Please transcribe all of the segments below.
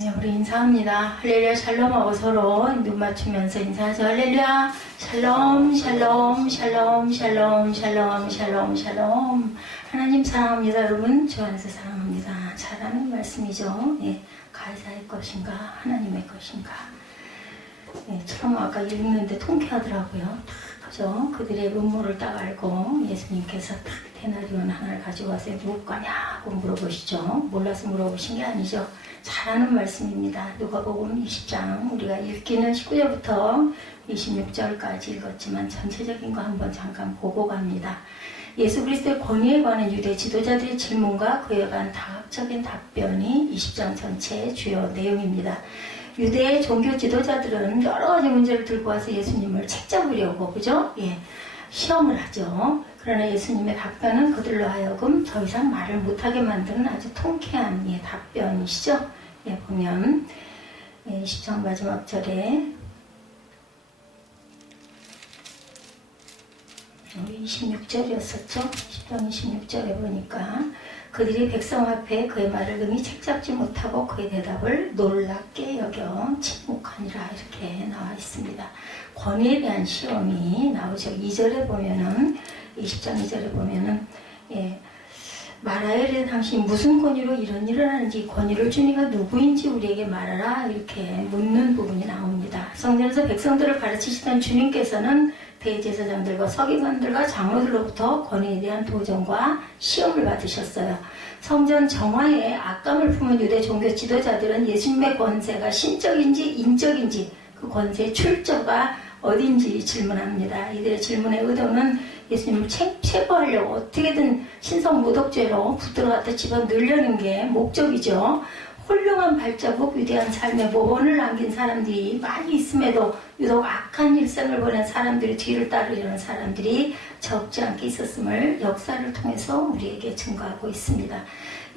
네, 우리 인사합니다. 할렐루야 샬롬하고 서로 눈 맞추면서 인사하죠. 할렐루야 샬롬 샬롬 샬롬 샬롬 샬롬 샬롬 샬롬. 하나님 사랑합니다. 여러분 주 안에서 사랑합니다. 잘하는 말씀이죠. 네, 가이사의 것인가 하나님의 것인가. 네, 처음 아까 읽는데 통쾌하더라고요. 그죠? 그들의 음모를 딱 알고 예수님께서 딱 데나리온 하나를 가지고 와서 누구 거냐고 물어보시죠. 몰라서 물어보신 게 아니죠. 잘하는 말씀입니다. 누가복음 20장 우리가 읽기는 19절부터 26절까지 읽었지만 전체적인 거 한번 잠깐 보고 갑니다. 예수 그리스도의 권위에 관한 유대 지도자들의 질문과 그에 관한 다각적인 답변이 20장 전체의 주요 내용입니다. 유대의 종교 지도자들은 여러 가지 문제를 들고 와서 예수님을 책잡으려고, 그죠? 예, 시험을 하죠. 그러나 예수님의 답변은 그들로 하여금 더 이상 말을 못하게 만드는 아주 통쾌한 답변이시죠. 예, 보면 20장 마지막 절에 26절이었었죠. 10장 26절에 보니까 그들이 백성 앞에 그의 말을 능히 책잡지 못하고 그의 대답을 놀랍게 여겨 침묵하니라 이렇게 나와 있습니다. 권위에 대한 시험이 나오죠. 2절에 보면은 20장 2절에 보면은 말하여 이르되 당신이 무슨 권위로 이런 일을 하는지 권위를 주니가 누구인지 우리에게 말하라 이렇게 묻는 부분이 나옵니다. 성전에서 백성들을 가르치시던 주님께서는 대제사장들과 서기관들과 장로들로부터 권위에 대한 도전과 시험을 받으셨어요. 성전 정화에 악감을 품은 유대 종교 지도자들은 예수님의 권세가 신적인지 인적인지 그 권세의 출처가 어딘지 질문합니다. 이들의 질문의 의도는 예수님을 체포하려고 어떻게든 신성모독죄로 붙들어 갖다 집어넣으려는 게 목적이죠. 훌륭한 발자국, 위대한 삶의 모범을 남긴 사람들이 많이 있음에도 유독 악한 일생을 보낸 사람들이 뒤를 따르려는 사람들이 적지 않게 있었음을 역사를 통해서 우리에게 증거하고 있습니다.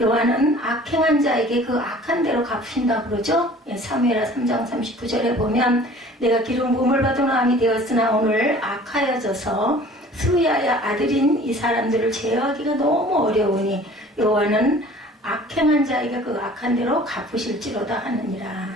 요한은 악행한 자에게 그 악한 대로 갚으신다고 그러죠. 사무엘하 3장 39절에 보면 내가 기름 부음을 받은 왕이 되었으나 오늘 악하여져서 스루야의 아들인 이 사람들을 제어하기가 너무 어려우니 요한은 악행한 자에게 그 악한 대로 갚으실지로다 하느니라.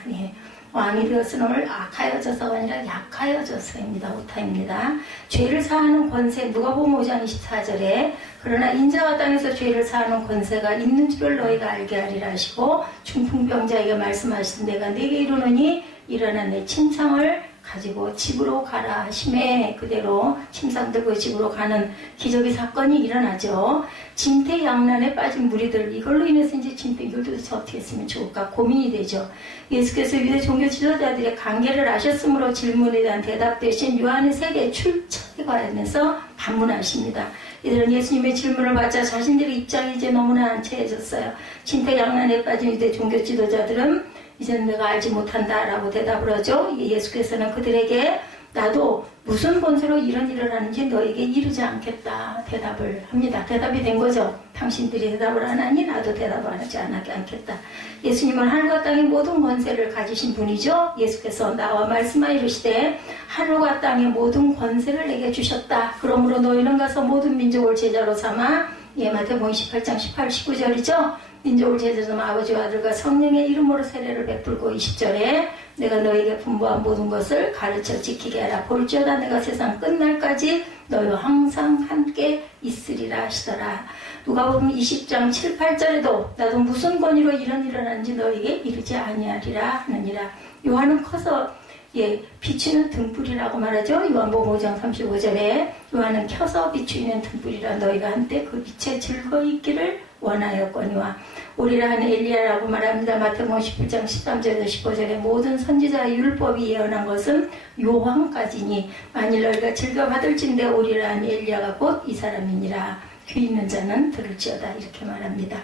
왕이 되었으나 오늘 악하여져서가 아니라 약하여져서입니다. 오타입니다. 죄를 사하는 권세 누가복음 5장 24절에 그러나 인자와 땅에서 죄를 사하는 권세가 있는 줄을 너희가 알게 하리라 하시고 중풍병자에게 말씀하신 내가 네게 이르노니 일어나 내 침상을 가지고 집으로 가라 하심에 그대로 침상 들고 집으로 가는 기적의 사건이 일어나죠. 진퇴양난에 빠진 무리들 이걸로 인해서 이제 이걸 도대체 어떻게 했으면 좋을까 고민이 되죠. 예수께서 유대 종교 지도자들의 관계를 아셨으므로 질문에 대한 대답 대신 요한의 세계 출처에 관해서 반문하십니다. 이들은 예수님의 질문을 받자 자신들의 입장이 이제 너무나 난처해졌어요. 진퇴양난에 빠진 유대 종교 지도자들은 이제는 내가 알지 못한다라고 대답을 하죠. 예수께서는 그들에게 나도 무슨 권세로 이런 일을 하는지 너에게 이르지 않겠다 대답을 합니다. 대답이 된 거죠. 당신들이 대답을 안 하니 나도 대답을 하지 않겠다. 예수님은 하늘과 땅의 모든 권세를 가지신 분이죠. 예수께서 나와 말씀하여 이르시되 하늘과 땅의 모든 권세를 내게 주셨다. 그러므로 너희는 가서 모든 민족을 제자로 삼아 마태복음 28장 18, 19절이죠. 민족을 제자로 삼아 아버지와 아들과 성령의 이름으로 세례를 베풀고 20절에 내가 너에게 분부한 모든 것을 가르쳐 지키게 하라. 볼지어다 내가 세상 끝날까지 너희와 항상 함께 있으리라 하시더라. 누가복음 20장 7, 8절에도 나도 무슨 권위로 이런 일을 하는지 너에게 이르지 아니하리라 하느니라. 요한은 커서 비추는 등불이라고 말하죠. 요한복음 5장 35절에 요한은 켜서 비추는 등불이라 너희가 한때 그 빛에 즐거이 있기를 원하였거니와 우리라 하는 엘리야라고 말합니다. 마태복음 19장 13절에서 15절에 모든 선지자의 율법이 예언한 것은 요한까지니 만일 너희가 즐겨 받을진대 우리라 하는 엘리야가 곧 이 사람이니라. 귀 있는 자는 들을지어다 이렇게 말합니다.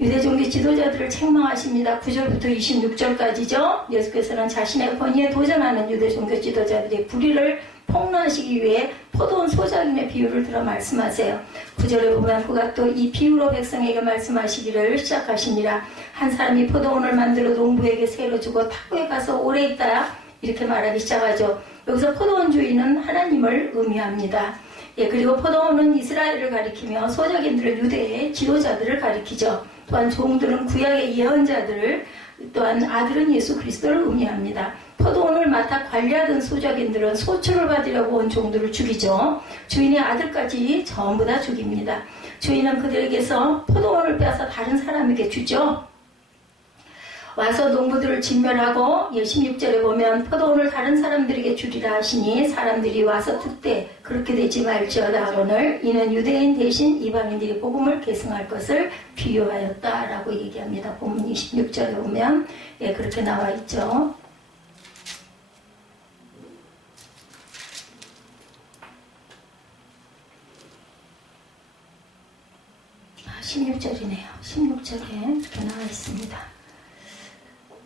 유대 종교 지도자들을 책망하십니다. 9절부터 26절까지죠. 예수께서는 자신의 권위에 도전하는 유대 종교 지도자들의 불의를 폭로하시기 위해 포도원 소작인의 비유를 들어 말씀하세요. 9절에 보면 그가 또 이 비유로 백성에게 말씀하시기를 시작하시니라. 한 사람이 포도원을 만들어 농부에게 세로 주고 탁구에 가서 오래 있다 이렇게 말하기 시작하죠. 여기서 포도원 주인은 하나님을 의미합니다. 그리고 포도원은 이스라엘을 가리키며 소작인들은 유대의 지도자들을 가리키죠. 또한 종들은 구약의 예언자들을, 또한 아들은 예수 그리스도를 의미합니다. 포도원을 맡아 관리하던 소작인들은 소출을 받으려고 온 종들을 죽이죠. 주인의 아들까지 전부 다 죽입니다. 주인은 그들에게서 포도원을 빼앗아 다른 사람에게 주죠. 와서 농부들을 진멸하고 16절에 보면 포도원을 다른 사람들에게 주리라 하시니 사람들이 와서 듣되 그렇게 되지 말지어다 하거늘 이는 유대인 대신 이방인들이 복음을 계승할 것을 비유하였다라고 얘기합니다. 본문 26절에 보면 그렇게 나와 있죠. 16절이네요. 16절에 이렇게 나와 있습니다.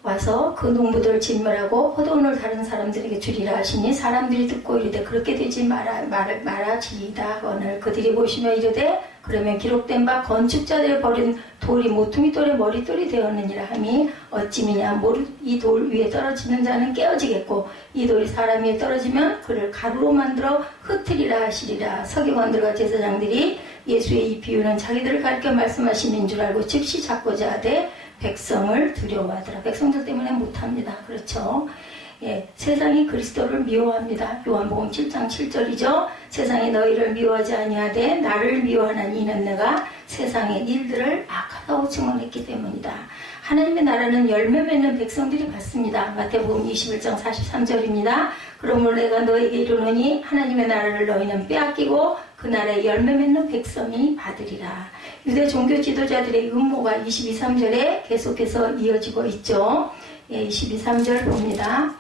와서 그 농부들을 진멸하고 포도원을 다른 사람들에게 주리라 하시니 사람들이 듣고 이르되 그렇게 되지 말아지이다 하거늘 그들이 보시며 이르되 그러면 기록된 바 건축자들이 버린 돌이 모퉁이 돌의 머릿돌이 되었느니라 하니 어찌미냐 이 돌 위에 떨어지는 자는 깨어지겠고 이 돌이 사람 위에 떨어지면 그를 가루로 만들어 흩으리라 하시리라. 서기관들과 제사장들이 예수의 이 비유는 자기들을 가르쳐 말씀하시는 줄 알고 즉시 잡고자 하되 백성을 두려워하더라. 백성들 때문에 못합니다. 그렇죠. 세상이 그리스도를 미워합니다. 요한복음 7장 7절이죠. 세상이 너희를 미워하지 아니하되 나를 미워하는 이는 내가 세상의 일들을 악하다고 증언했기 때문이다. 하나님의 나라는 열매 맺는 백성들이 받습니다. 마태복음 21장 43절입니다. 그러므로 내가 너에게 이르노니 하나님의 나라를 너희는 빼앗기고 그 나라의 열매 맺는 백성이 받으리라. 유대 종교 지도자들의 음모가 22, 3절에 계속해서 이어지고 있죠. 22, 3절 봅니다.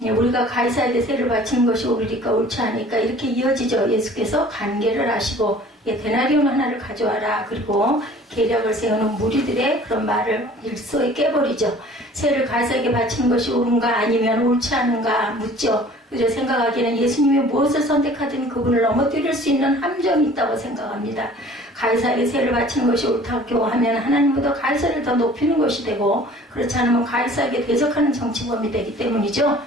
우리가 가이사에게 세를 바치는 것이 옳으니까 옳지 않으니까 이렇게 이어지죠. 예수께서 관계를 하시고 데나리온 하나를 가져와라. 그리고 계략을 세우는 무리들의 그런 말을 일소에 깨버리죠. 세를 가이사에게 바치는 것이 옳은가 아니면 옳지 않은가 묻죠. 그저 생각하기에는 예수님이 무엇을 선택하든 그분을 넘어뜨릴 수 있는 함정이 있다고 생각합니다. 가이사에게 세를 바치는 것이 옳다고 하면 하나님보다 가이사를 더 높이는 것이 되고 그렇지 않으면 가이사에게 대적하는 정치범이 되기 때문이죠.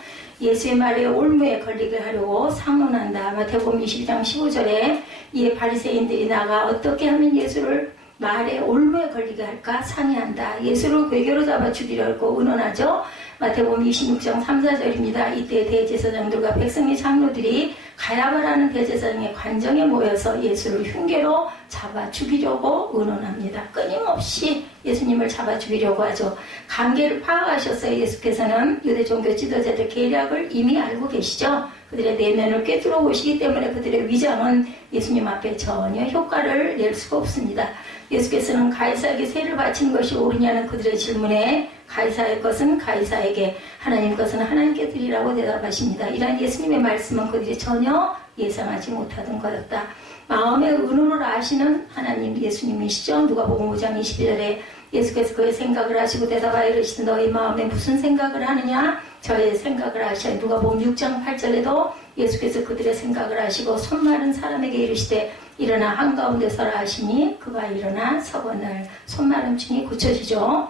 예수의 말에 올무에 걸리게 하려고 상론한다. 마태복음 22장 15절에 이에 바리새인들이 나가 어떻게 하면 예수를 말에 올무에 걸리게 할까 상의한다. 예수를 괴교로 잡아 죽이려고 의논하죠. 마태복음 26장 3, 4절입니다. 이때 대제사장들과 백성의 장로들이 가야바라는 대제사장의 관정에 모여서 예수를 흉계로 잡아 죽이려고 의논합니다. 끊임없이 예수님을 잡아 죽이려고 하죠. 관계를 파악하셨어요. 예수께서는 유대 종교 지도자들 계략을 이미 알고 계시죠. 그들의 내면을 꿰뚫어 보시기 때문에 그들의 위장은 예수님 앞에 전혀 효과를 낼 수가 없습니다. 예수께서는 가이사에게 세를 바치는 것이 옳으냐는 그들의 질문에 가이사의 것은 가이사에게 하나님 것은 하나님께 드리라고 대답하십니다. 이러한 예수님의 말씀은 그들이 전혀 예상하지 못하던 거였다. 마음의 의논을 아시는 하나님 예수님이시죠. 누가복음 5장 22절에 예수께서 그의 생각을 하시고 대답하여 이르시되 너희 마음에 무슨 생각을 하느냐 저의 생각을 아시오. 누가복음 6장 8절에도 예수께서 그들의 생각을 하시고 손 마른 사람에게 이르시되 일어나 한가운데 서라 하시니 그가 일어나 서거늘 손 마름증이 고쳐지죠.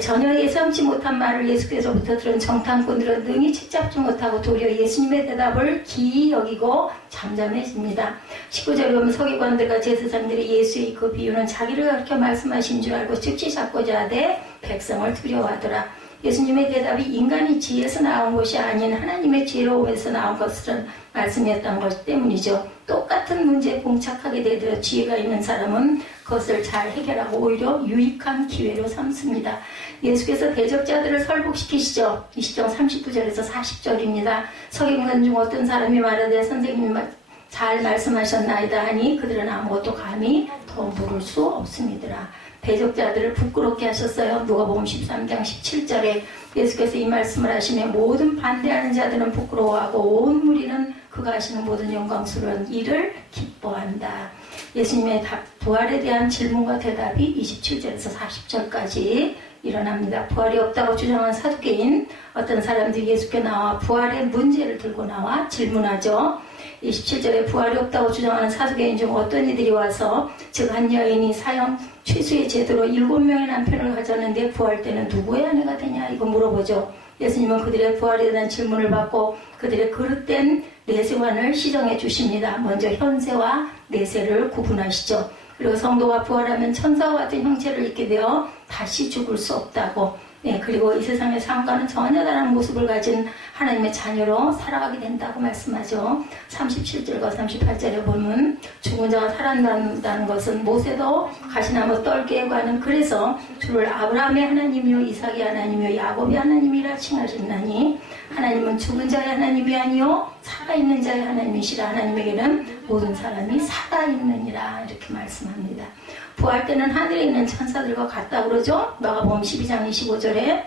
전혀 예상치 못한 말을 예수께서부터 들은 정탐꾼들은 능히 책잡지 못하고 도리어 예수님의 대답을 기이 여기고 잠잠해집니다. 19절에 보면 서기관들과 제사장들이 예수의 그 비유는 자기를 가르쳐 말씀하신 줄 알고 즉시 잡고자 하되 백성을 두려워하더라. 예수님의 대답이 인간의 지혜에서 나온 것이 아닌 하나님의 지혜로움에서 나온 것은 말씀이었던 것 때문이죠. 똑같은 문제에 봉착하게 되더라도 지혜가 있는 사람은 그것을 잘 해결하고 오히려 유익한 기회로 삼습니다. 예수께서 대적자들을 설복시키시죠. 20장 39절에서 40절입니다. 서기관 중 어떤 사람이 말하되 선생님이 잘 말씀하셨나이다 하니 그들은 아무것도 감히 더 물을 수 없습니다. 대적자들을 부끄럽게 하셨어요. 누가복음 13장 17절에 예수께서 이 말씀을 하시며 모든 반대하는 자들은 부끄러워하고 온 무리는 그가 하시는 모든 영광스러운 일을 기뻐한다. 예수님의 부활에 대한 질문과 대답이 27절에서 40절까지 일어납니다. 부활이 없다고 주장한 사두개인 어떤 사람들이 예수께 나와 부활의 문제를 들고 나와 질문하죠. 27절에 부활이 없다고 주장하는 사두개인 중 어떤 이들이 와서 즉 한 여인이 사형 취수의 제도로 7명의 남편을 가졌는데 부활 때는 누구의 아내가 되냐 이거 물어보죠. 예수님은 그들의 부활에 대한 질문을 받고 그들의 그릇된 내세관을 시정해 주십니다. 먼저 현세와 내세를 구분하시죠. 그리고 성도가 부활하면 천사와 같은 형체를 입게 되어 다시 죽을 수 없다고. 그리고 이 세상의 삶과는 전혀 다른 모습을 가진 하나님의 자녀로 살아가게 된다고 말씀하죠. 37절과 38절에 보면 죽은 자가 살아난다는 것은 모세도 가시나무 떨기에 관은 그래서 주를 아브라함의 하나님이요 이삭의 하나님이요 야곱의 하나님이라 칭하셨나니 하나님은 죽은 자의 하나님이 아니요 살아있는 자의 하나님이시라. 하나님에게는 모든 사람이 살아있느니라 이렇게 말씀합니다. 부활 때는 하늘에 있는 천사들과 같다 그러죠. 마가복음 12장 25절에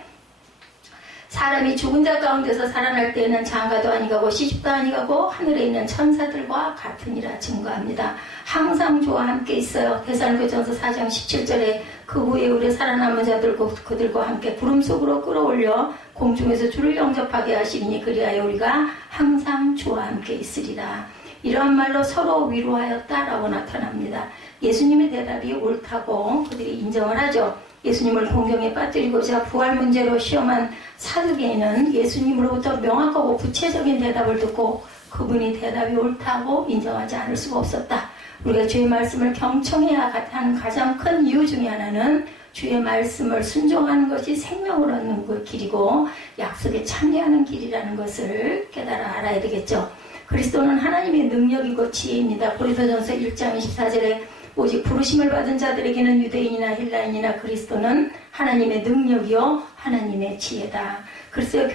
사람이 죽은 자 가운데서 살아날 때에는 장가도 아니가고 시집도 아니가고 하늘에 있는 천사들과 같으니라 증거합니다. 항상 주와 함께 있어요. 데살로니가전서 4장 17절에 그 후에 우리 살아남은 자들과 그들과 함께 구름 속으로 끌어올려 공중에서 주를 영접하게 하시니 그리하여 우리가 항상 주와 함께 있으리라. 이러한 말로 서로 위로하였다라고 나타납니다. 예수님의 대답이 옳다고 그들이 인정을 하죠. 예수님을 공경에 빠뜨리고자 부활 문제로 시험한 사두개인은 예수님으로부터 명확하고 구체적인 대답을 듣고 그분이 대답이 옳다고 인정하지 않을 수가 없었다. 우리가 주의 말씀을 경청해야 하는 가장 큰 이유 중에 하나는 주의 말씀을 순종하는 것이 생명을 얻는 그 길이고 약속에 참여하는 길이라는 것을 깨달아 알아야 되겠죠. 그리스도는 하나님의 능력이고 지혜입니다. 고린도전서 1장 24절에 오직 부르심을 받은 자들에게는 유대인이나 헬라인이나 그리스도는 하나님의 능력이요 하나님의 지혜다. 그리스도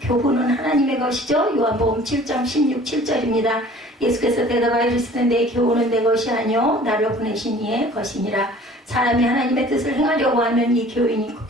교훈은 하나님의 것이죠. 요한복음 7장 16, 7절입니다. 예수께서 대답하여 이르시되 내 교훈은 내 것이 아니요 나를 보내신 이의 것이니라. 사람이 하나님의 뜻을 행하려고 하면 이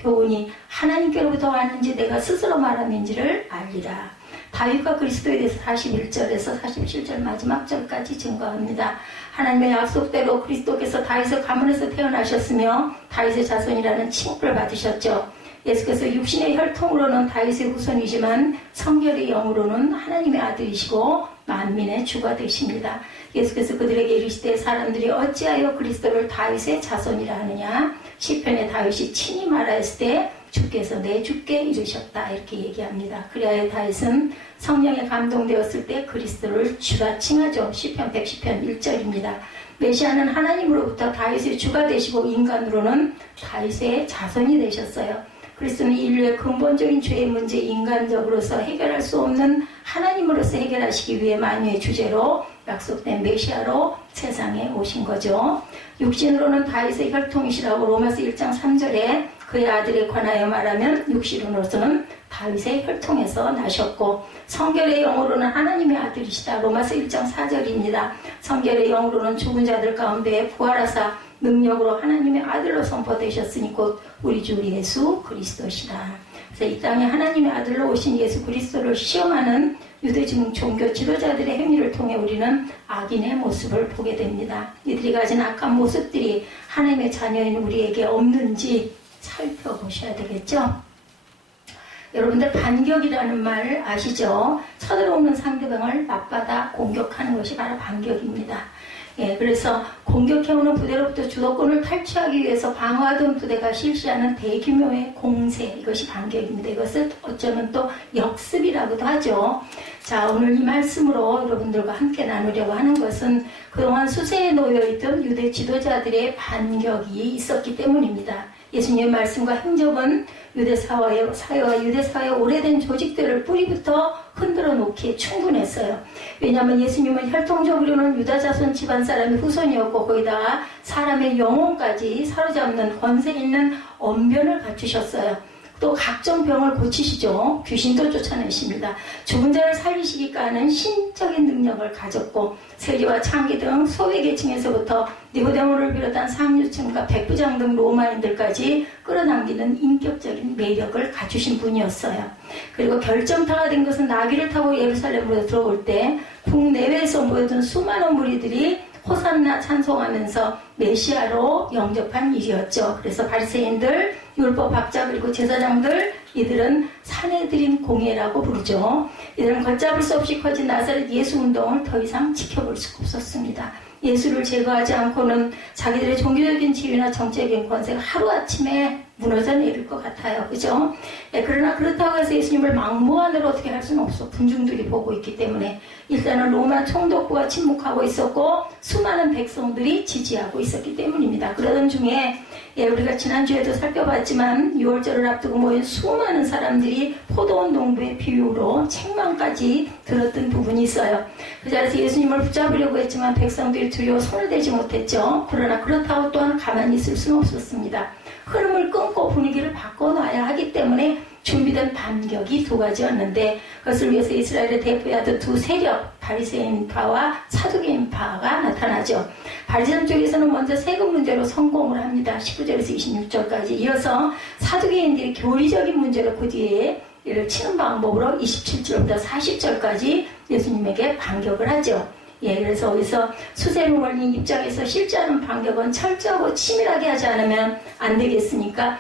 교훈이 하나님께로부터 왔는지 내가 스스로 말함인지를 알리라. 다윗과 그리스도에 대해서 41절에서 47절 마지막 절까지 증거합니다. 하나님의 약속대로 그리스도께서 다윗의 가문에서 태어나셨으며 다윗의 자손이라는 칭호를 받으셨죠. 예수께서 육신의 혈통으로는 다윗의 후손이지만 성결의 영으로는 하나님의 아들이시고 만민의 주가 되십니다. 예수께서 그들에게 이르시되 사람들이 어찌하여 그리스도를 다윗의 자손이라 하느냐. 시편에 다윗이 친히 말하였을 때 주께서 내 주께 이르셨다 이렇게 얘기합니다. 그리하여 다윗은 성령에 감동되었을 때 그리스도를 주라 칭하죠. 시편 110편 1절입니다. 메시아는 하나님으로부터 다윗의 주가 되시고 인간으로는 다윗의 자손이 되셨어요. 그리스도는 인류의 근본적인 죄의 문제 인간적으로서 해결할 수 없는 하나님으로서 해결하시기 위해 만유의 주제로 약속된 메시아로 세상에 오신 거죠. 육신으로는 다윗의 혈통이시라고 로마서 1장 3절에 그의 아들에 관하여 말하면 육신으로서는 다윗의 혈통에서 나셨고 성결의 영으로는 하나님의 아들이시다. 로마서 1장 4절입니다. 성결의 영으로는 죽은 자들 가운데 부활하사 능력으로 하나님의 아들로 선포되셨으니 곧 우리 주 예수 그리스도시다. 그래서 이 땅에 하나님의 아들로 오신 예수 그리스도를 시험하는 유대 종교 지도자들의 행위를 통해 우리는 악인의 모습을 보게 됩니다. 이들이 가진 악한 모습들이 하나님의 자녀인 우리에게 없는지 살펴보셔야 되겠죠. 여러분들 반격이라는 말 아시죠? 쳐들어오는 상대방을 맞받아 공격하는 것이 바로 반격입니다. 그래서 공격해오는 부대로부터 주도권을 탈취하기 위해서 방어하던 부대가 실시하는 대규모의 공세, 이것이 반격입니다. 이것을 어쩌면 또 역습이라고도 하죠. 자, 오늘 이 말씀으로 여러분들과 함께 나누려고 하는 것은 그동안 수세에 놓여있던 유대 지도자들의 반격이 있었기 때문입니다. 예수님의 말씀과 행적은 유대 사회와 유대 사회의 오래된 조직들을 뿌리부터 흔들어 놓기에 충분했어요. 왜냐하면 예수님은 혈통적으로는 유다 자손 집안 사람의 후손이었고 거기다가 사람의 영혼까지 사로잡는 권세 있는 언변을 갖추셨어요. 또 각종 병을 고치시죠. 귀신도 쫓아내십니다. 죽은 자를 살리시기까 하는 신적인 능력을 가졌고 세리와 창기 등 소외계층에서부터 니고데모를 비롯한 상류층과 백부장 등 로마인들까지 끌어당기는 인격적인 매력을 갖추신 분이었어요. 그리고 결정타가 된 것은 나귀를 타고 예루살렘으로 들어올 때 국내외에서 모여든 수많은 무리들이 호산나 찬송하면서 메시아로 영접한 일이었죠. 그래서 바리새인들, 율법학자 그리고 제사장들, 이들은 사내들인 공예라고 부르죠. 이들은 걷잡을 수 없이 커진 나사렛 예수 운동을 더 이상 지켜볼 수가 없었습니다. 예수를 제거하지 않고는 자기들의 종교적인 지위나 정치적인 권세가 하루아침에 무너져 내릴 것 같아요. 그죠? 예, 그러나 그렇다고 해서 예수님을 막무가내로 어떻게 할 수는 없어. 군중들이 보고 있기 때문에 일단은 로마 총독부가 침묵하고 있었고 수많은 백성들이 지지하고 있었기 때문입니다. 그러던 중에 예, 우리가 지난주에도 살펴봤지만 6월절을 앞두고 모인 수많은 사람들이 포도원 농부의 비유로 책망까지 들었던 부분이 있어요. 그 자리에서 예수님을 붙잡으려고 했지만 백성들이 두려워 손을 대지 못했죠. 그러나 그렇다고 또한 가만히 있을 수는 없었습니다. 흐름을 끊고 분위기를 바꿔놔야 하기 때문에 준비된 반격이 두 가지였는데 그것을 위해서 이스라엘의 대표하던 두 세력, 바리새인파와 사두개인파가 나타나죠. 바리새인 쪽에서는 먼저 세금 문제로 성공을 합니다. 19절에서 26절까지. 이어서 사두개인들이 교리적인 문제로 그 뒤에 이를 치는 방법으로 27절부터 40절까지 예수님에게 반격을 하죠. 예, 그래서 여기서 수세로 걸린 입장에서 실제하는 반격은 철저하고 치밀하게 하지 않으면 안 되겠으니까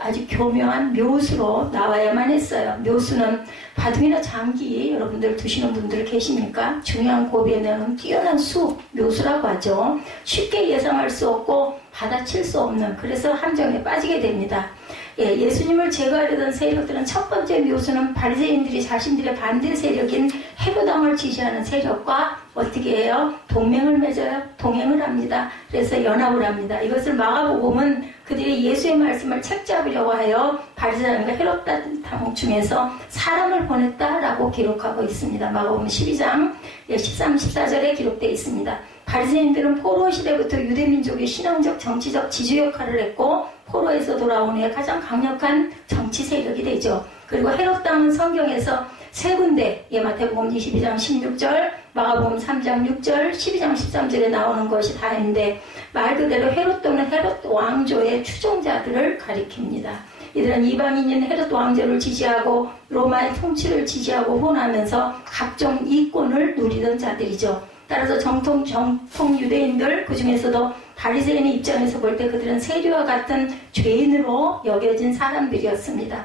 아주 교묘한 묘수로 나와야만 했어요. 묘수는 바둑이나 장기 여러분들 두시는 분들 계십니까? 중요한 고비에 내는 뛰어난 수, 묘수라고 하죠. 쉽게 예상할 수 없고 받아칠 수 없는, 그래서 함정에 빠지게 됩니다. 예, 예수님을 제거하려던 세력들은 첫 번째 묘수는 바리새인들이 자신들의 반대 세력인 헤롯왕을 지지하는 세력과 어떻게 해요? 동맹을 맺어요. 동행을 합니다. 그래서 연합을 합니다. 이것을 마가복음은 그들이 예수의 말씀을 책잡으려고 하여 바리새인과 헤롯당 중에서 사람을 보냈다라고 기록하고 있습니다. 마가복음 12장 13, 14절에 기록되어 있습니다. 바리새인들은 포로 시대부터 유대민족의 신앙적, 정치적 지주 역할을 했고 포로에서 돌아온 후에 가장 강력한 정치 세력이 되죠. 그리고 헤롯당은 성경에서 세 군데, 마태복음 22장 16절, 마가복음 3장 6절, 12장 13절에 나오는 것이 다인데 말 그대로 헤롯 또는 헤롯 왕조의 추종자들을 가리킵니다. 이들은 이방인인 헤롯 왕조를 지지하고 로마의 통치를 지지하고 혼하면서 각종 이권을 누리던 자들이죠. 따라서 정통 유대인들, 그 중에서도 바리새인의 입장에서 볼 때 그들은 세리와 같은 죄인으로 여겨진 사람들이었습니다.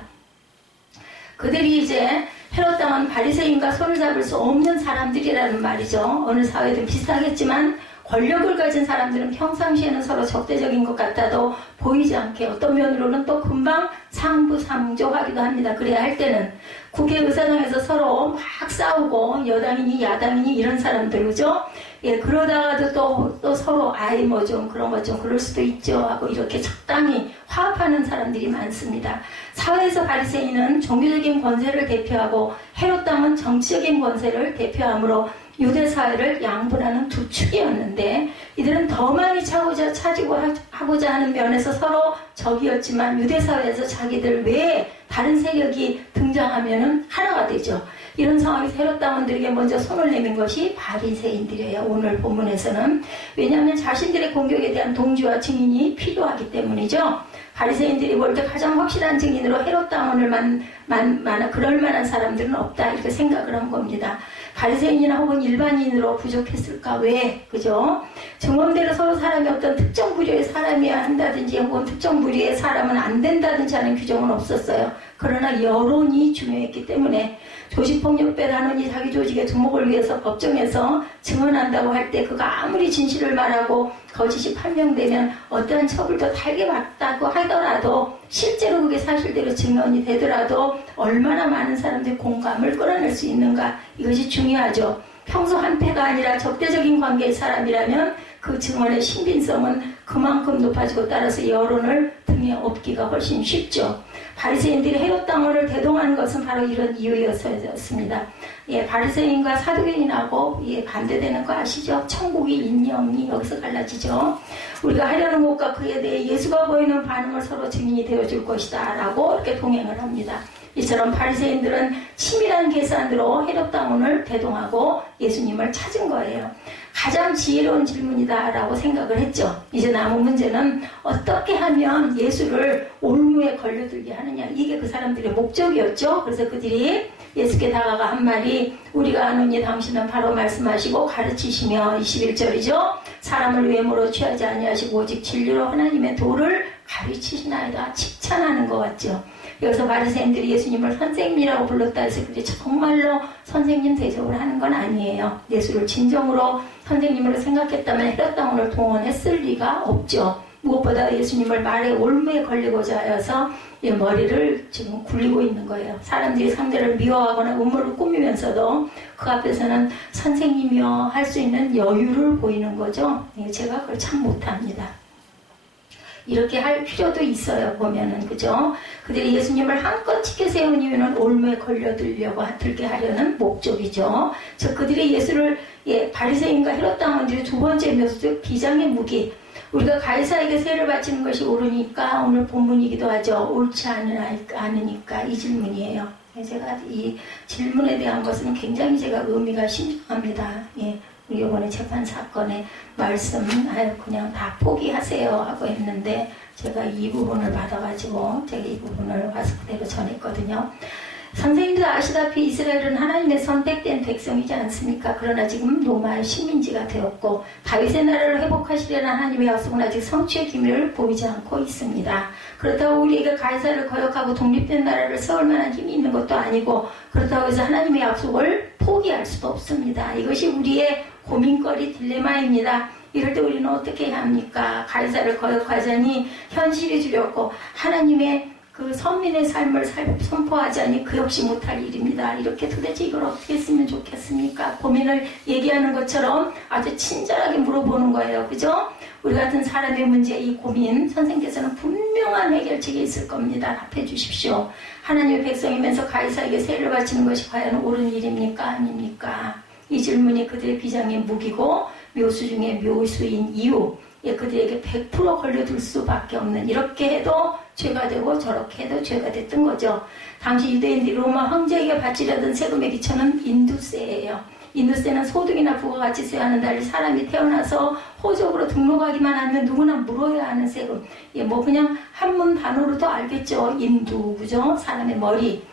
그들이 이제 헤롯 당은 바리새인과 손을 잡을 수 없는 사람들이라는 말이죠. 어느 사회든 비슷하겠지만 권력을 가진 사람들은 평상시에는 서로 적대적인 것 같아도 보이지 않게 어떤 면으로는 또 금방 상부상조하기도 합니다. 그래야 할 때는 국회의사당에서 서로 막 싸우고 여당이니 야당이니 이런 사람들, 그죠? 예, 그러다가도 또 서로 아이 뭐 좀 그런 것 좀 그럴 수도 있죠 하고 이렇게 적당히 화합하는 사람들이 많습니다. 사회에서 바리새인은 종교적인 권세를 대표하고 헤롯 당은 정치적인 권세를 대표하므로 유대 사회를 양분하는 두 축이었는데 이들은 더 많이 차지고 하고자 하는 면에서 서로 적이었지만 유대 사회에서 자기들 외에 다른 세력이 등장하면은 하나가 되죠. 이런 상황에서 헤롯 당원들에게 먼저 손을 내민 것이 바리새인들이에요. 오늘 본문에서는. 왜냐하면 자신들의 공격에 대한 동지와 증인이 필요하기 때문이죠. 바리새인들이 볼 때 가장 확실한 증인으로 헤롯 당원을 그럴 만한 사람들은 없다 이렇게 생각을 한 겁니다. 바리새인이나 혹은 일반인으로 부족했을까? 왜? 그죠? 증언대로 서로 사람이 어떤 특정 부류의 사람이어야 한다든지 혹은 특정 부류의 사람은 안 된다든지 하는 규정은 없었어요. 그러나 여론이 중요했기 때문에 조직폭력배 단원이 자기 조직의 두목을 위해서 법정에서 증언한다고 할 때 그가 아무리 진실을 말하고 거짓이 판명되면 어떠한 처벌도 달게 받다고 하더라도 실제로 그게 사실대로 증언이 되더라도 얼마나 많은 사람들의 공감을 끌어낼 수 있는가, 이것이 중요하죠. 평소 한패가 아니라 적대적인 관계의 사람이라면 그 증언의 신빙성은 그만큼 높아지고 따라서 여론을 등에 업기가 훨씬 쉽죠. 바리새인들이 헤롯 당원을 대동하는 것은 바로 이런 이유였습니다. 예, 바리새인과 사두개인하고 반대되는 거 아시죠? 천국이 있니 없니 여기서 갈라지죠. 우리가 하려는 것과 그에 대해 예수가 보이는 반응을 서로 증인이 되어줄 것이다 라고 이렇게 동행을 합니다. 이처럼 바리새인들은 치밀한 계산으로 헤롯 당원을 대동하고 예수님을 찾은 거예요. 가장 지혜로운 질문이다 라고 생각을 했죠. 이제 남은 문제는 어떻게 하면 예수를 올무에 걸려들게 하느냐, 이게 그 사람들의 목적이었죠. 그래서 그들이 예수께 다가가 한 말이 우리가 아노니 당신은 바로 말씀하시고 가르치시며 21절이죠. 사람을 외모로 취하지 아니하시고 오직 진리로 하나님의 도를 가르치시나이다. 칭찬하는 것 같죠. 여기서 바리새인들이 예수님을 선생님이라고 불렀다 해서 그게 정말로 선생님 대접을 하는 건 아니에요. 예수를 진정으로 선생님으로 생각했다면 헤롯 당원을 동원했을 리가 없죠. 무엇보다 예수님을 말에 올무에 걸리고자 하여서 머리를 지금 굴리고 있는 거예요. 사람들이 상대를 미워하거나 음모를 꾸미면서도 그 앞에서는 선생님이여 할 수 있는 여유를 보이는 거죠. 제가 그걸 참 못합니다. 이렇게 할 필요도 있어요. 보면은 그죠? 그들이 예수님을 한껏 치켜 세운 이유는 올무에 들게 하려는 목적이죠. 즉 그들이 예수를 바리새인과 헤롯 당원들이 두 번째 묘수 비장의 무기, 우리가 가이사에게 세를 바치는 것이 옳으니까 오늘 본문이기도 하죠. 옳지 않으니까 이 질문이에요. 제가 이 질문에 대한 것은 굉장히 제가 의미가 심각합니다. 우리 이번에 재판 사건의 말씀 그냥 다 포기하세요 하고 했는데 제가 이 부분을 받아가지고 제가 이 부분을 와서 그대로 전했거든요. 선생님도 아시다시피 이스라엘은 하나님의 선택된 백성이지 않습니까? 그러나 지금 로마의 식민지가 되었고 다윗의 나라를 회복하시려는 하나님의 약속은 아직 성취의 기미를 보이지 않고 있습니다. 그렇다고 우리에게 가이사를 거역하고 독립된 나라를 세울 만한 힘이 있는 것도 아니고 그렇다고 해서 하나님의 약속을 포기할 수도 없습니다. 이것이 우리의 고민거리 딜레마입니다. 이럴 때 우리는 어떻게 해야 합니까? 가이사를 거역하자니 현실이 두렵고 하나님의 그 선민의 삶을 선포하자니 그 역시 못할 일입니다. 이렇게 도대체 이걸 어떻게 했으면 좋겠습니까? 고민을 얘기하는 것처럼 아주 친절하게 물어보는 거예요. 그죠? 우리 같은 사람의 문제, 이 고민, 선생님께서는 분명한 해결책이 있을 겁니다. 답해 주십시오. 하나님의 백성이면서 가이사에게 세를 바치는 것이 과연 옳은 일입니까? 아닙니까? 이 질문이 그들의 비장의 무기고 묘수 중에 묘수인 이유, 그들에게 100% 걸려들 수밖에 없는, 이렇게 해도 죄가 되고 저렇게 해도 죄가 됐던 거죠. 당시 유대인들이 로마 황제에게 바치려던 세금의 기초는 인두세예요. 인두세는 소득이나 부가가치세와는 달리 사람이 태어나서 호적으로 등록하기만 하면 누구나 물어야 하는 세금. 뭐 그냥 한문 단어로도 알겠죠. 인두, 그죠? 사람의 머리.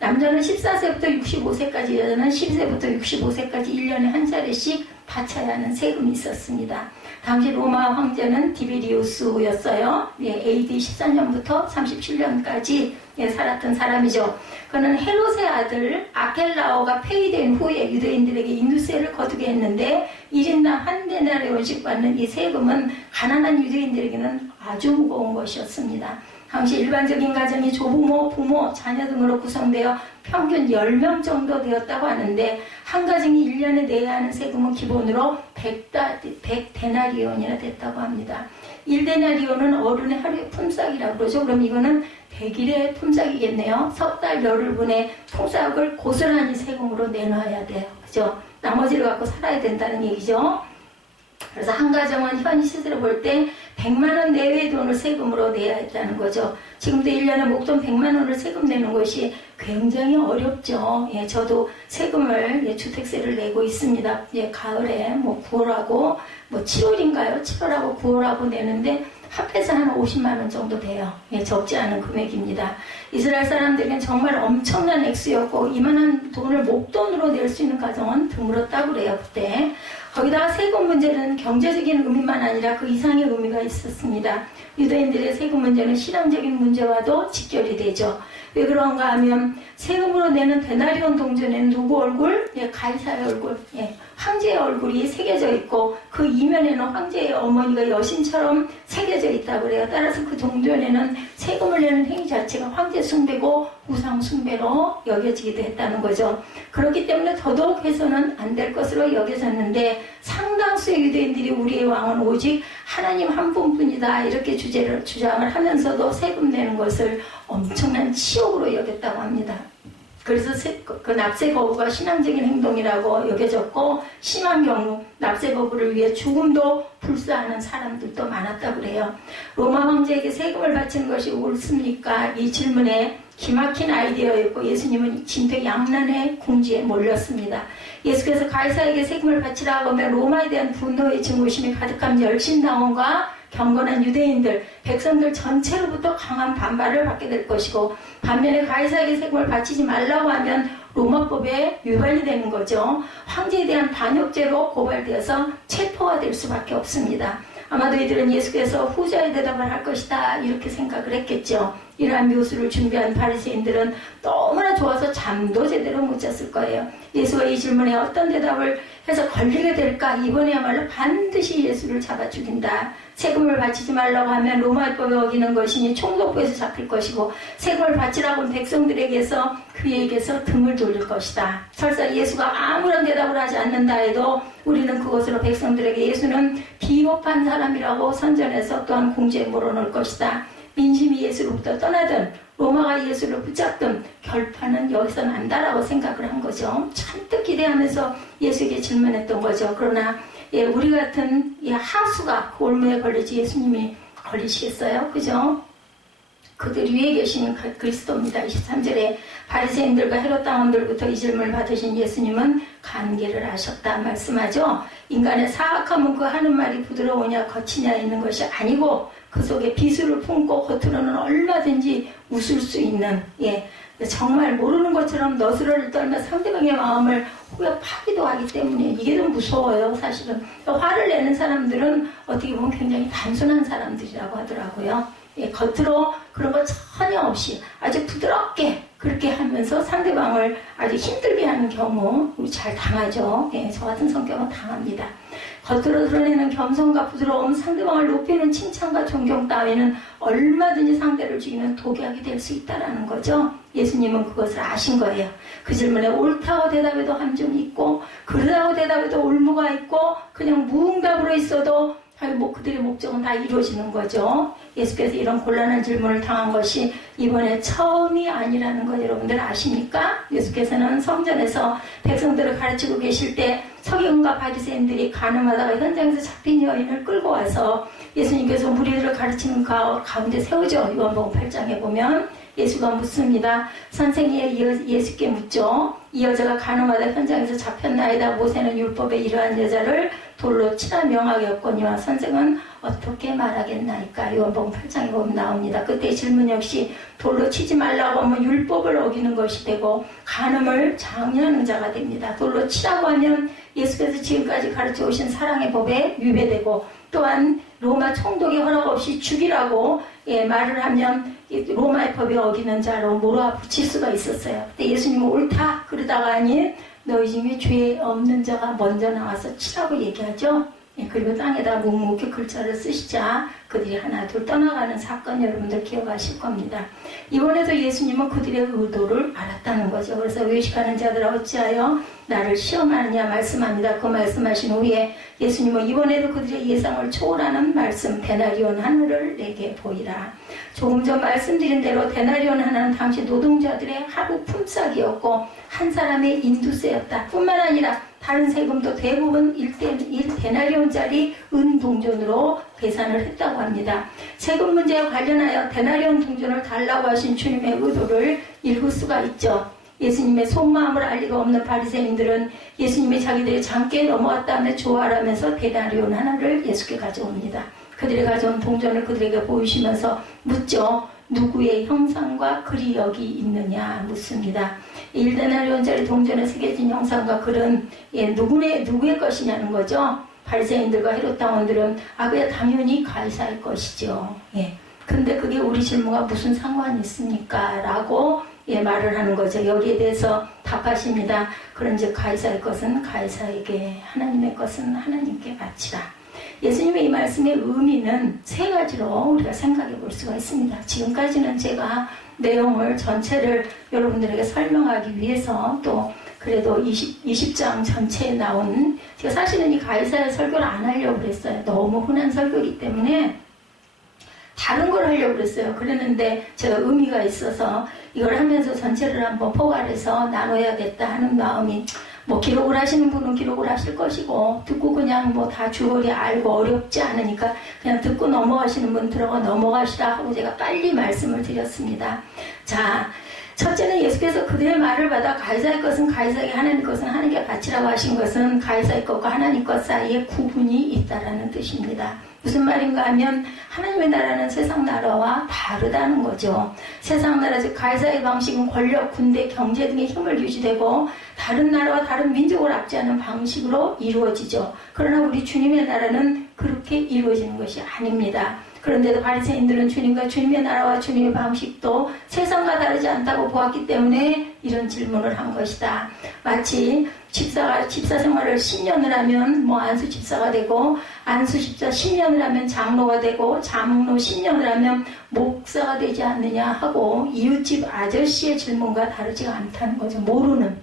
남자는 14세부터 65세까지, 여자는 10세부터 65세까지 1년에 한 차례씩 바쳐야 하는 세금이 있었습니다. 당시 로마 황제는 디베리우스였어요. AD 14년부터 37년까지 살았던 사람이죠. 그는 헤롯의 아들 아켈라오가 폐위된 후에 유대인들에게 인두세를 거두게 했는데 1인당 한 데나리온씩 받는 이 세금은 가난한 유대인들에게는 아주 무거운 것이었습니다. 당시 일반적인 가정이 조부모, 부모, 자녀 등으로 구성되어 평균 10명 정도 되었다고 하는데 한 가정이 1년에 내야 하는 세금은 기본으로 100데나리온이나 됐다고 합니다. 1데나리온은 어른의 하루의 품삯이라고 그러죠. 그럼 이거는 100일의 품삯이겠네요. 석 달 열흘분의 품삯을 고스란히 세금으로 내놔야 돼요. 그죠? 나머지를 갖고 살아야 된다는 얘기죠. 그래서 한 가정은 현 시세로 볼 때 100만 원 내외의 돈을 세금으로 내야 했다는 거죠. 지금도 1년에 목돈 100만 원을 세금 내는 것이 굉장히 어렵죠. 저도 세금을, 주택세를 내고 있습니다. 가을에 9월하고 7월인가요? 7월하고 9월하고 내는데 합해서 한 50만 원 정도 돼요. 적지 않은 금액입니다. 이스라엘 사람들에겐 정말 엄청난 액수였고 이만한 돈을 목돈으로 낼 수 있는 가정은 드물었다고 그래요. 그때. 거기다가 세금 문제는 경제적인 의미만 아니라 그 이상의 의미가 있었습니다. 유대인들의 세금 문제는 신앙적인 문제와도 직결이 되죠. 왜 그런가 하면 세금으로 내는 데나리온 동전에는 누구 얼굴? 가이사의 얼굴, 황제의 얼굴이 새겨져 있고 그 이면에는 황제의 어머니가 여신처럼 새겨져 있다고 그래요. 따라서 그 동전에는 세금을 내는 행위 자체가 황제 숭배고 우상 숭배로 여겨지기도 했다는 거죠. 그렇기 때문에 더더욱 해서는 안 될 것으로 여겨졌는데 상당수의 유대인들이 우리의 왕은 오직 하나님 한 분뿐이다 이렇게 주장을 하면서도 세금 내는 것을 엄청난 치욕으로 여겼다고 합니다. 그래서 그 납세 거부가 신앙적인 행동이라고 여겨졌고 심한 경우 납세 거부를 위해 죽음도 불사하는 사람들도 많았다고 그래요. 로마 황제에게 세금을 바치는 것이 옳습니까? 이 질문에 기막힌 아이디어였고 예수님은 진퇴양난의 궁지에 몰렸습니다. 예수께서 가이사에게 세금을 바치라고 하면 로마에 대한 분노의 증오심이 가득한 열심당원과 경건한 유대인들, 백성들 전체로부터 강한 반발을 받게 될 것이고 반면에 가이사에게 세금을 바치지 말라고 하면 로마법에 위반이 되는 거죠. 황제에 대한 반역죄로 고발되어서 체포가 될 수밖에 없습니다. 아마도 이들은 예수께서 후자의 대답을 할 것이다 이렇게 생각을 했겠죠. 이러한 묘수를 준비한 바리새인들은 너무나 좋아서 잠도 제대로 못 잤을 거예요. 예수가 이 질문에 어떤 대답을 해서 걸리게 될까? 이번에야말로 반드시 예수를 잡아 죽인다. 세금을 바치지 말라고 하면 로마법에 어기는 것이니 총독부에서 잡힐 것이고, 세금을 바치라고 한 백성들에게서 그에게서 등을 돌릴 것이다. 설사 예수가 아무런 대답을 하지 않는다 해도 우리는 그것으로 백성들에게 예수는 비겁한 사람이라고 선전해서 또한 공지에 몰아넣을 것이다. 민심이 예수로부터 떠나든 로마가 예수를 붙잡든 결판은 여기서 난다라고 생각을 한 거죠. 잔뜩 기대하면서 예수에게 질문했던 거죠. 그러나 우리 같은 하수가 그 올무에 걸리지 예수님이 걸리시겠어요? 그죠? 그들 위에 계시는 그리스도입니다. 23절에 바리새인들과 헤롯 당원들부터 이 질문을 받으신 예수님은 간계를 하셨다 말씀하죠. 인간의 사악함은 그 하는 말이 부드러우냐 거치냐 있는 것이 아니고 그 속에 비수를 품고 겉으로는 얼마든지 웃을 수 있는, 정말 모르는 것처럼 너스러를 떨며 상대방의 마음을 후벼파기도 하기 때문에 이게 더 무서워요. 사실은 화를 내는 사람들은 어떻게 보면 굉장히 단순한 사람들이라고 하더라고요. 겉으로 그런 거 전혀 없이 아주 부드럽게 그렇게 하면서 상대방을 아주 힘들게 하는 경우 잘 당하죠. 저 같은 성격은 당합니다. 겉으로 드러내는 겸손과 부드러움, 상대방을 높이는 칭찬과 존경 따위는 얼마든지 상대를 죽이는 독약이 될 수 있다는 거죠. 예수님은 그것을 아신 거예요. 그 질문에 옳다고 대답해도 함정이 있고 그러다고 대답해도 올무가 있고 그냥 무응답으로 있어도 그들의 목적은 다 이루어지는 거죠. 예수께서 이런 곤란한 질문을 당한 것이 이번에 처음이 아니라는 것 여러분들 아십니까? 예수께서는 성전에서 백성들을 가르치고 계실 때 서기관과 바리새인들이 가늠하다가 현장에서 잡힌 여인을 끌고 와서 예수님께서 무리들을 가르치는 가운데 세우죠. 요한복음 8장에 보면 예수가 묻습니다. 선생이 예수께 묻죠. 이 여자가 가늠하다 현장에서 잡혔나이다. 모세는 율법에 이러한 여자를 돌로 치라 명하였거니와 선생은 어떻게 말하겠나이까. 요한복음 8장에 보면 나옵니다. 그때 질문 역시 돌로 치지 말라고 하면 율법을 어기는 것이 되고 간음을 장려하는 자가 됩니다. 돌로 치라고 하면 예수께서 지금까지 가르쳐 오신 사랑의 법에 위배되고 또한 로마 총독의 허락 없이 죽이라고 말을 하면 로마의 법에 어기는 자로 몰아붙일 수가 있었어요. 근데 예수님은 옳다 그러다가 아닌 너희 중에 죄 없는 자가 먼저 나와서 치라고 얘기하죠. 그리고 땅에다 묵묵히 글자를 쓰시자 그들이 하나 둘 떠나가는 사건 여러분들 기억하실 겁니다. 이번에도 예수님은 그들의 의도를 알았다는 거죠. 그래서 외식하는 자들아 어찌하여 나를 시험하느냐 말씀합니다. 그 말씀하신 후에 예수님은 이번에도 그들의 예상을 초월하는 말씀 데나리온 하늘을 내게 보이라. 조금 전 말씀드린 대로 데나리온 하나는 당시 노동자들의 하루 품삯이었고 한 사람의 인두세였다. 뿐만 아니라 다른 세금도 대부분 1데나리온짜리 은 동전으로 계산을 했다고 합니다. 세금 문제에 관련하여 데나리온 동전을 달라고 하신 주님의 의도를 읽을 수가 있죠. 예수님의 속마음을 알 리가 없는 바리새인들은 예수님이 자기들의 장기에 넘어왔다며 좋아하면서 데나리온 하나를 예수께 가져옵니다. 그들이 가져온 동전을 그들에게 보이시면서 묻죠. 누구의 형상과 글이 여기 있느냐 묻습니다. 1데나리온짜리 동전에 새겨진 형상과 글은 누구의 것이냐는 거죠. 바리새인들과 헤롯 당원들은 그야 당연히 가이사의 것이죠. 근데 그게 우리 질문과 무슨 상관이 있습니까? 라고 말을 하는 거죠. 여기에 대해서 답하십니다. 그런즉 가이사의 것은 가이사에게, 하나님의 것은 하나님께 바치라. 예수님의 이 말씀의 의미는 세 가지로 우리가 생각해 볼 수가 있습니다. 지금까지는 제가 내용을 전체를 여러분들에게 설명하기 위해서 또 그래도 20장 전체에 나온, 제가 사실은 이 가이사의 설교를 안 하려고 그랬어요. 너무 흔한 설교이기 때문에 다른 걸 하려고 그랬어요. 그랬는데 제가 의미가 있어서 이걸 하면서 전체를 한번 포괄해서 나눠야겠다 하는 마음이, 기록을 하시는 분은 기록을 하실 것이고 듣고 그냥 다 줄거리 알고 어렵지 않으니까 그냥 듣고 넘어가시는 분 들어가 넘어가시라 하고 제가 빨리 말씀을 드렸습니다. 자, 첫째는 예수께서 그들의 말을 받아 가이사의 것은 가이사에게, 하나님 것은 하나님께 바치라고 하신 것은 가이사의 것과 하나님 것 사이에 구분이 있다라는 뜻입니다. 무슨 말인가 하면 하나님의 나라는 세상 나라와 다르다는 거죠. 세상 나라, 즉 가이사의 방식은 권력, 군대, 경제 등의 힘을 유지되고 다른 나라와 다른 민족을 압제하는 방식으로 이루어지죠. 그러나 우리 주님의 나라는 그렇게 이루어지는 것이 아닙니다. 그런데도 바리새인들은 주님과 주님의 나라와 주님의 방식도 세상과 다르지 않다고 보았기 때문에 이런 질문을 한 것이다. 마치 집사 생활을 10년을 하면 안수 집사가 되고, 안수 집사 10년을 하면 장로가 되고, 장로 10년을 하면 목사가 되지 않느냐 하고, 이웃집 아저씨의 질문과 다르지가 않다는 거죠. 모르는.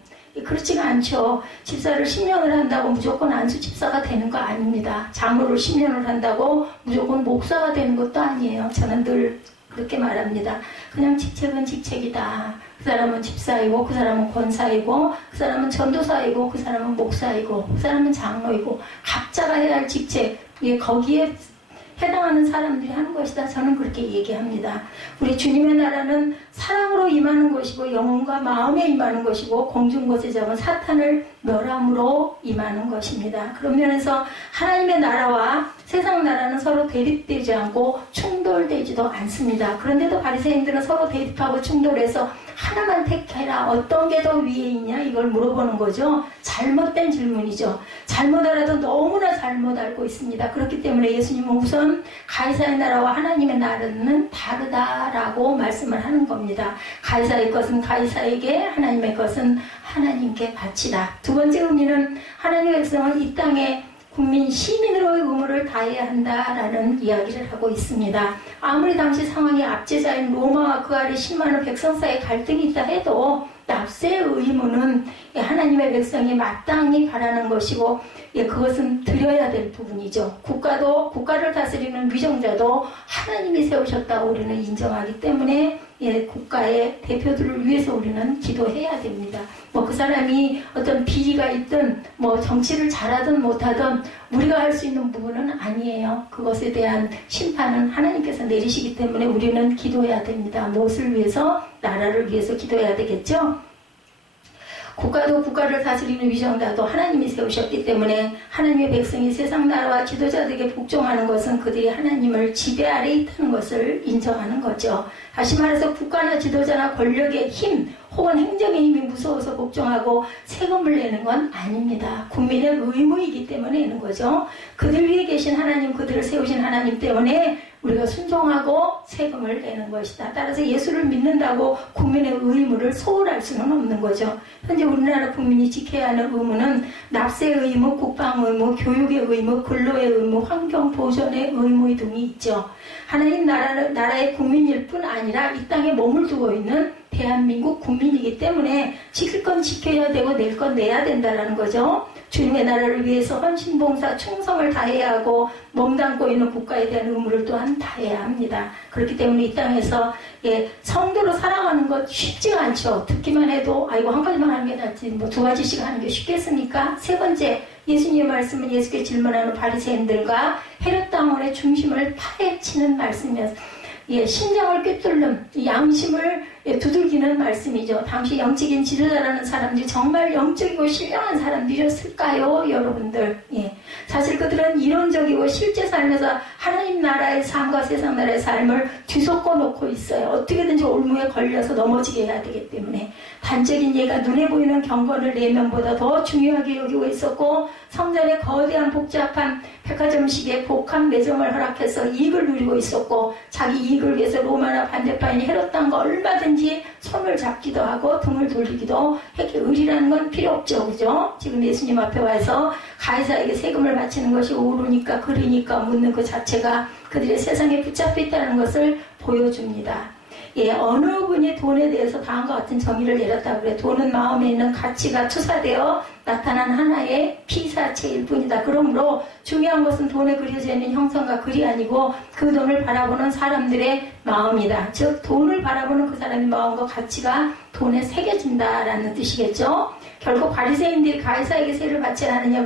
그렇지가 않죠. 집사를 10년을 한다고 무조건 안수 집사가 되는 거 아닙니다. 장로를 10년을 한다고 무조건 목사가 되는 것도 아니에요. 저는 늘 그렇게 말합니다. 그냥 직책은 직책이다. 그 사람은 집사이고, 그 사람은 권사이고, 그 사람은 전도사이고, 그 사람은 목사이고, 그 사람은 장로이고, 각자가 해야 할 직책, 거기에 해당하는 사람들이 하는 것이다. 저는 그렇게 얘기합니다. 우리 주님의 나라는 사랑으로 임하는 것이고, 영혼과 마음에 임하는 것이고, 공중곳에 잡은 사탄을 멸함으로 임하는 것입니다. 그런 면에서 하나님의 나라와 세상 나라는 서로 대립되지 않고 충돌되지도 않습니다. 그런데도 바리새인들은 서로 대립하고 충돌해서 하나만 택해라. 어떤 게 더 위에 있냐? 이걸 물어보는 거죠. 잘못된 질문이죠. 잘못 알아도 너무나 잘못 알고 있습니다. 그렇기 때문에 예수님은 우선 가이사의 나라와 하나님의 나라는 다르다라고 말씀을 하는 겁니다. 가이사의 것은 가이사에게, 하나님의 것은 하나님께 바치라. 두 번째 의미는 하나님의 백성은 이 땅에 국민 시민으로의 의무를 다해야 한다라는 이야기를 하고 있습니다. 아무리 당시 상황이 압제자인 로마와 그 아래 10만원 백성 사이에 갈등이 있다 해도 납세의 의무는 하나님의 백성이 마땅히 바라는 것이고, 그것은 드려야 될 부분이죠. 국가를 다스리는 위정자도 하나님이 세우셨다고 우리는 인정하기 때문에 국가의 대표들을 위해서 우리는 기도해야 됩니다. 그 사람이 어떤 비리가 있든 정치를 잘하든 못하든 우리가 할 수 있는 부분은 아니에요. 그것에 대한 심판은 하나님께서 내리시기 때문에 우리는 기도해야 됩니다. 무엇을 위해서? 나라를 위해서 기도해야 되겠죠? 국가도 국가를 다스리는 위정자도 하나님이 세우셨기 때문에 하나님의 백성이 세상 나라와 지도자들에게 복종하는 것은 그들이 하나님을 지배 아래 있다는 것을 인정하는 거죠. 다시 말해서 국가나 지도자나 권력의 힘 혹은 행정의 힘이 무서워서 복종하고 세금을 내는 건 아닙니다. 국민의 의무이기 때문에 내는 거죠. 그들 위에 계신 하나님, 그들을 세우신 하나님 때문에 우리가 순종하고 세금을 내는 것이다. 따라서 예수를 믿는다고 국민의 의무를 소홀할 수는 없는 거죠. 현재 우리나라 국민이 지켜야 하는 의무는 납세의 의무, 국방 의무, 교육의 의무, 근로의 의무, 환경 보존의 의무 등이 있죠. 하나님 나라의 국민일 뿐 아니라 이 땅에 몸을 두고 있는 대한민국 국민이기 때문에 지킬 건 지켜야 되고 낼 건 내야 된다는 거죠. 주님의 나라를 위해서 헌신봉사, 충성을 다해야 하고 몸담고 있는 국가에 대한 의무를 또한 다해야 합니다. 그렇기 때문에 이 땅에서 성도로 살아가는 것 쉽지가 않죠. 듣기만 해도 한 가지만 하는 게 낫지 두 가지씩 하는 게 쉽겠습니까? 세 번째, 예수님의 말씀은 예수께 질문하는 바리새인들과 헤롯 당원의 중심을 파헤치는 말씀이었습니다. 심장을 꿰뚫는 양심을 두들기는 말씀이죠. 당시 영적인 지도자라는 사람들이 정말 영적이고 신령한 사람들이었을까요? 여러분들. 사실 그들은 이론적이고 실제 삶에서 하나님 나라의 삶과 세상 나라의 삶을 뒤섞어 놓고 있어요. 어떻게든지 올무에 걸려서 넘어지게 해야 되기 때문에 단적인 예가 눈에 보이는 경건을 내면보다 더 중요하게 여기고 있었고, 성전의 거대한 복잡한 백화점식의 복합 매점을 허락해서 이익을 누리고 있었고, 자기 이익을 위해서 로마나 반대파인 헤롯 당과 얼마든지 손을 잡기도 하고 등을 돌리기도 했기, 의리라는 건 필요 없죠. 그죠? 지금 예수님 앞에 와서 가이사에게 세금을 바치는 것이 옳으니까 그러니까 묻는 그 자체가 그들의 세상에 붙잡혀 있다는 것을 보여줍니다. 어느 분이 돈에 대해서 다음과 같은 정의를 내렸다고 그래. 돈은 마음에 있는 가치가 투사되어 나타난 하나의 피사체일 뿐이다. 그러므로 중요한 것은 돈에 그려져 있는 형상과 글이 아니고 그 돈을 바라보는 사람들의 마음이다. 즉 돈을 바라보는 그 사람의 마음과 가치가 돈에 새겨진다라는 뜻이겠죠. 결국 바리새인들이 가이사에게 세를 바쳐야 하느냐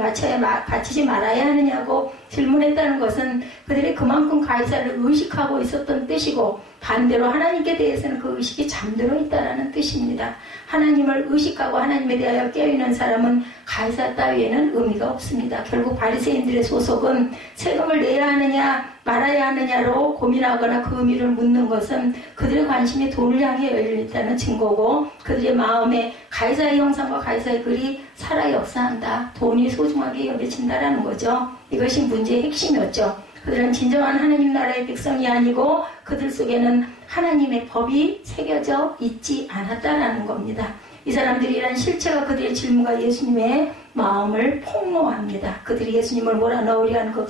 바치지 말아야 하느냐고 질문했다는 것은 그들이 그만큼 가이사를 의식하고 있었던 뜻이고, 반대로 하나님께 대해서는 그 의식이 잠들어 있다는 뜻입니다. 하나님을 의식하고 하나님에 대하여 깨어있는 사람은 가이사 따위에는 의미가 없습니다. 결국 바리새인들의 소속은 세금을 내야 하느냐 말아야 하느냐로 고민하거나 그 의미를 묻는 것은 그들의 관심이 돈을 향해 열려있다는 증거고, 그들의 마음에 가이사의 형상과 가이사의 글이 살아 역사한다. 돈이 소중하게 여겨진다라는 거죠. 이것이 문제의 핵심이었죠. 그들은 진정한 하나님 나라의 백성이 아니고 그들 속에는 하나님의 법이 새겨져 있지 않았다라는 겁니다. 이 사람들이란 실체가 그들의 질문과 예수님의 마음을 폭로합니다. 그들이 예수님을 몰아넣으려 하는 그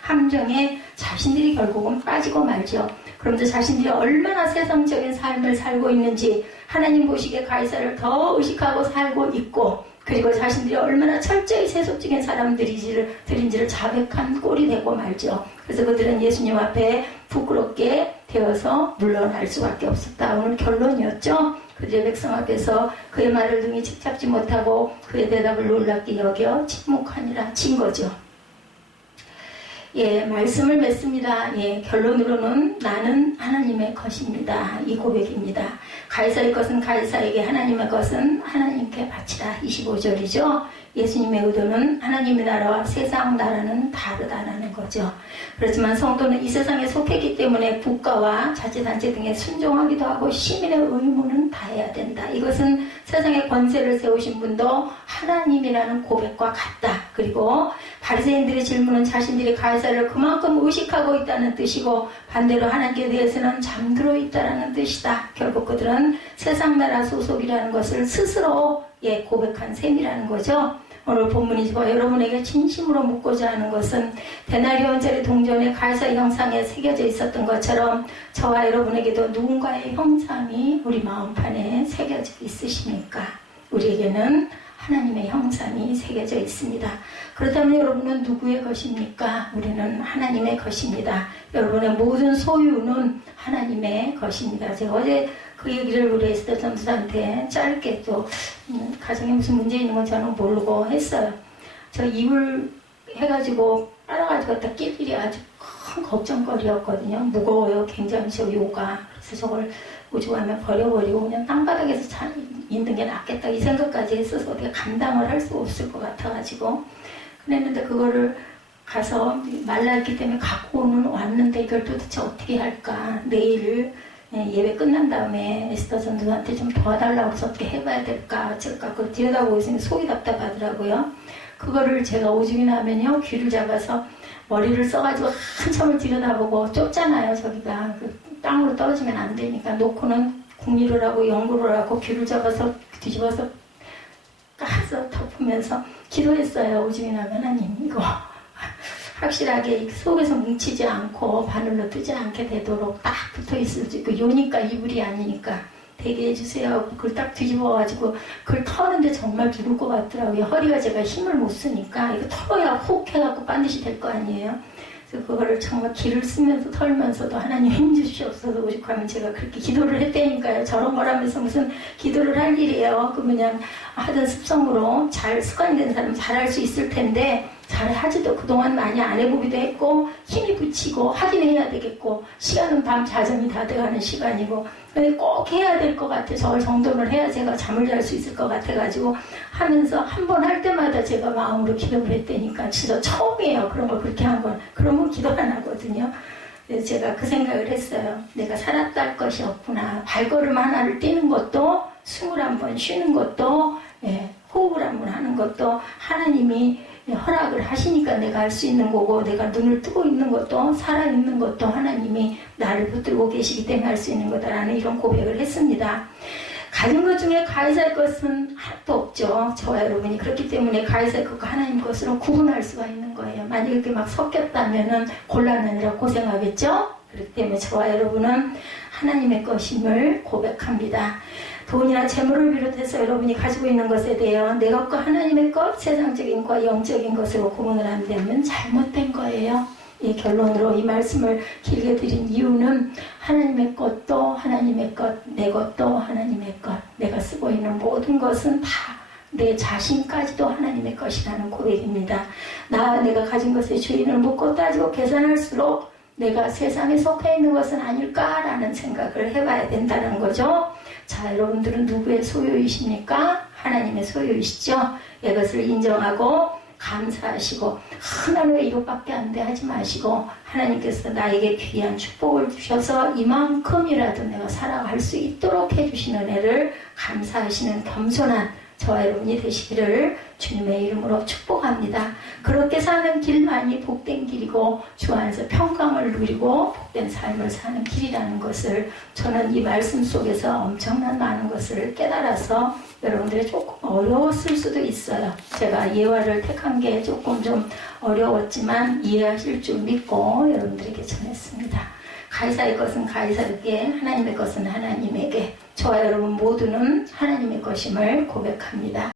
함정에 자신들이 결국은 빠지고 말죠. 그러면서 자신들이 얼마나 세상적인 삶을 살고 있는지, 하나님 보시기에 가이사를 더 의식하고 살고 있고, 그리고 자신들이 얼마나 철저히 세속적인 사람들인지를 자백한 꼴이 되고 말죠. 그래서 그들은 예수님 앞에 부끄럽게 되어서 물러날 수밖에 없었다. 오늘 결론이었죠. 그들의 백성 앞에서 그의 말을 능히 책잡지 못하고 그의 대답을 놀랍게 여겨 침묵하니라 친 거죠. 예, 말씀을 맺습니다. 예, 결론으로는 나는 하나님의 것입니다. 이 고백입니다. 가이사의 것은 가이사에게, 하나님의 것은 하나님께 바치라. 25절이죠. 예수님의 의도는 하나님의 나라와 세상 나라는 다르다는 거죠. 그렇지만 성도는 이 세상에 속했기 때문에 국가와 자치단체 등에 순종하기도 하고 시민의 의무는 다해야 된다. 이것은 세상에 권세를 세우신 분도 하나님이라는 고백과 같다. 그리고 바리새인들의 질문은 자신들이 가이사를 그만큼 의식하고 있다는 뜻이고, 반대로 하나님께 대해서는 잠들어 있다는 뜻이다. 결국 그들은 세상 나라 소속이라는 것을 스스로 고백한 셈이라는 거죠. 오늘 본문이 여러분에게 진심으로 묻고자 하는 것은 데나리온짜리 동전의 가이사 형상에 새겨져 있었던 것처럼 저와 여러분에게도 누군가의 형상이 우리 마음판에 새겨져 있으십니까? 우리에게는 하나님의 형상이 새겨져 있습니다. 그렇다면 여러분은 누구의 것입니까? 우리는 하나님의 것입니다. 여러분의 모든 소유는 하나님의 것입니다. 제가 어제 그 얘기를 우리 에스더 전도사한테 짧게 또 가정에 무슨 문제 있는 건 저는 모르고 했어요. 저 이불 해가지고 빨아가지고 딱 낄 일이 아주 큰 걱정거리였거든요. 무거워요. 굉장히 저 요가. 그래서 저걸 오죽하면 버려버리고 그냥 땅바닥에서 잘 있는 게 낫겠다 이 생각까지 했어서 내가 감당을 할 수 없을 것 같아가지고 그랬는데, 그거를 가서 말라있기 때문에 갖고 왔는데 이걸 도대체 어떻게 할까. 내일 예배 끝난 다음에 에스더 전도사한테 좀 도와달라고 해서 어떻게 해봐야 될까 어쩔까 그걸 들여다보고 있으면 속이 답답하더라고요. 그거를 제가 오죽이나 하면요, 귀를 잡아서 머리를 써가지고 한참을 들여다보고, 좁잖아요 저기가. 그 땅으로 떨어지면 안 되니까 놓고는 궁리를 하고 연구를 하고 귀를 잡아서 뒤집어서 까서 덮으면서 기도했어요. 오죽이나 하면 하나님 이거 확실하게 속에서 뭉치지 않고 바늘로 뜨지 않게 되도록 딱 붙어있을 수 있고, 요니까 이불이 아니니까 되게 해주세요. 그걸 딱 뒤집어가지고 그걸 터는데 정말 죽을 것 같더라고요. 허리가 제가 힘을 못 쓰니까 이거 털어야 훅 해갖고 반드시 될 거 아니에요. 그래서 그거를 정말 기를 쓰면서 털면서도 하나님 힘주시옵소서 오죽하면 제가 그렇게 기도를 했다니까요. 저런 거라면서 무슨 기도를 할 일이에요. 그 그냥 하던 습성으로 잘 습관된 사람 잘할 수 있을 텐데 잘하지도 그동안 많이 안 해보기도 했고 힘이 붙이고 하긴 해야 되겠고 시간은 밤 자정이 다 돼가는 시간이고 근데 꼭 해야 될 것 같아. 저걸 정돈을 해야 제가 잠을 잘 수 있을 것 같아가지고 하면서 한 번 할 때마다 제가 마음으로 기도를 했다니까 진짜 처음이에요. 그런 걸 그렇게 한 건. 그러면 기도 안 하거든요. 그래서 제가 그 생각을 했어요. 내가 살았다 할 것이 없구나. 발걸음 하나를 뛰는 것도 21번 쉬는 것도 호흡을 한번 하는 것도 하나님이 허락을 하시니까 내가 할 수 있는 거고, 내가 눈을 뜨고 있는 것도 살아있는 것도 하나님이 나를 붙들고 계시기 때문에 할 수 있는 거다라는 이런 고백을 했습니다. 가진 것 중에 가이사의 것은 하나도 없죠. 저와 여러분이. 그렇기 때문에 가이사의 것과 하나님 것으로 구분할 수가 있는 거예요. 만약에 이렇게 막 섞였다면은 곤란하느라 고생하겠죠. 그렇기 때문에 저와 여러분은 하나님의 것임을 고백합니다. 돈이나 재물을 비롯해서 여러분이 가지고 있는 것에 대해 내 것과 하나님의 것, 세상적인 것과 영적인 것으로 구분을 한다면 잘못된 거예요. 이 결론으로 이 말씀을 길게 드린 이유는 하나님의 것도 하나님의 것, 내 것도 하나님의 것, 내가 쓰고 있는 모든 것은 다 내 자신까지도 하나님의 것이라는 고백입니다. 내가 가진 것의 주인을 묻고 따지고 계산할수록 내가 세상에 속해 있는 것은 아닐까라는 생각을 해봐야 된다는 거죠. 자, 여러분들은 누구의 소유이십니까? 하나님의 소유이시죠? 이것을 인정하고 감사하시고 하나는 왜 이것밖에 안 돼 하지 마시고, 하나님께서 나에게 귀한 축복을 주셔서 이만큼이라도 내가 살아갈 수 있도록 해주신 은혜를 감사하시는 겸손한 저와 여러분이 되시기를 주님의 이름으로 축복합니다. 그렇게 사는 길만이 복된 길이고 주 안에서 평강을 누리고 복된 삶을 사는 길이라는 것을 저는 이 말씀 속에서 엄청난 많은 것을 깨달아서 여러분들이 조금 어려웠을 수도 있어요. 제가 예화를 택한 게 조금 좀 어려웠지만 이해하실 줄 믿고 여러분들에게 전했습니다. 가이사의 것은 가이사에게, 하나님의 것은 하나님에게, 저와 여러분 모두는 하나님의 것임을 고백합니다.